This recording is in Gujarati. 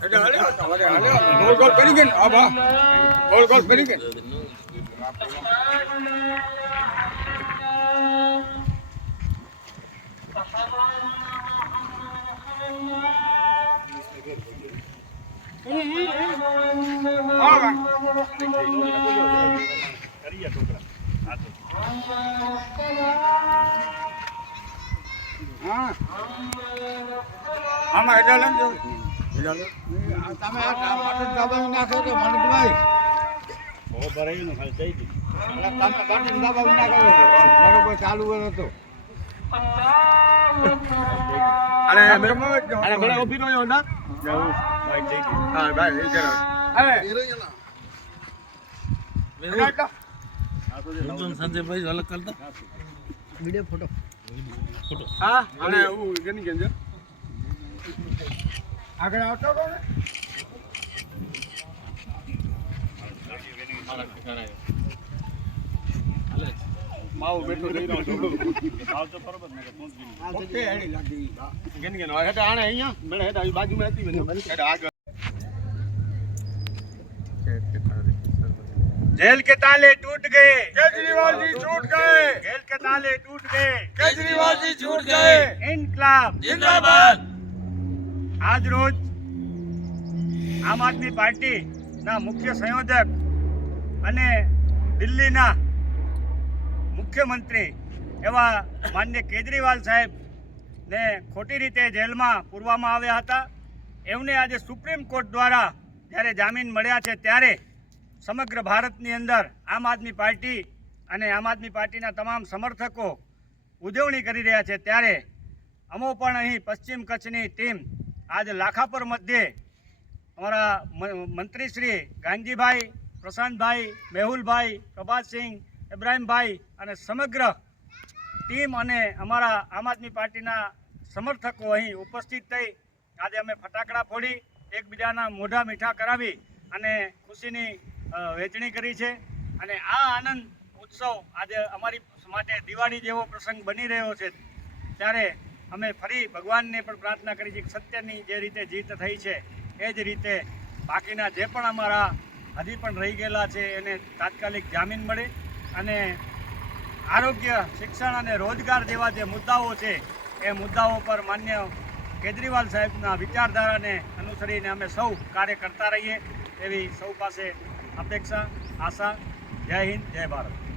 ગોળ ગોળ કરી ગઈ આ બા ગોળ ગોળ કરી ગઈ. હા. આમાં એટલે. તમે દબાવી નાખો તો મનોજભાઈ એટલે તમે બાટી દબાવી નાખો. બરોબર ચાલુ હોય તો અને અને મને ઊભી રહ્યો ના? હા ભાઈ એ જરા. અરે સંજયભાઈ અલગ કરતા. હા? અને હું. કેની કેમ છે? આગળ આવતો કોણ માવો બેઠો જઈ રહ્યો છું ઓકે હેડી લાગી કેની કેનો હેઠા આણે અહીંયા મને હેઠા આવી બાજુમાં હતી મને હેઠા આગળ जेल के ताले टूट गए केजरीवाल जी छूट गए जेल के ताले टूट गए केजरीवाल जी छूट गए इनकलाब જિંદાબાદ આજ રોજ આમ આદમી પાર્ટીના મુખ્ય સંયોજક અને દિલ્હીના મુખ્યમંત્રી એવા માન્ય કેજરીવાલ સાહેબ ને ખોટી રીતે જેલમાં પૂરવામાં આવ્યા હતા. એમને આજે સુપ્રીમ કોર્ટ દ્વારા જ્યારે જામીન મળ્યા છે ત્યારે સમગ્ર ભારતની અંદર આમ આદમી પાર્ટી અને આમ આદમી પાર્ટીના તમામ સમર્થકો ઉજવણી કરી રહ્યા છે. ત્યારે અમો પણ અહીં પશ્ચિમ કચ્છની ટીમ આજે લાખાપર મધ્યે અમારા મંત્રી શ્રી ગાંધીભાઈ પ્રશાંતભાઈ, મેહુલભાઈ, પ્રભાતસિંહ, ઇબ્રાહીમભાઈ અને સમગ્ર ટીમ અને અમારા આમ આદમી પાર્ટીના સમર્થકો અહીં ઉપસ્થિત થઈ આજે અમે ફટાકડા ફોડી, એકબીજાના મોઢા મીઠા કરાવી અને ખુશીની વહેંચણી કરી છે. અને આ આનંદ ઉત્સવ આજે અમારી માટે દિવાળી જેવો પ્રસંગ બની રહ્યો છે. ત્યારે અમે ફરી ભગવાનને પણ પ્રાર્થના કરી છે કે સત્યની જે રીતે જીત થઈ છે, એ જ રીતે બાકીના જે પણ અમારા હજી પણ રહી ગયેલા છે, એને તાત્કાલિક જામીન મળે અને આરોગ્ય, શિક્ષણ અને રોજગાર જેવા જે મુદ્દાઓ છે, એ મુદ્દાઓ પર માન્ય કેજરીવાલ સાહેબના વિચારધારાને અનુસરીને અમે સૌ કાર્ય કરતા રહીએ એવી સૌ પાસે અપેક્ષા, આશા. જય હિન્દ, જય ભારત.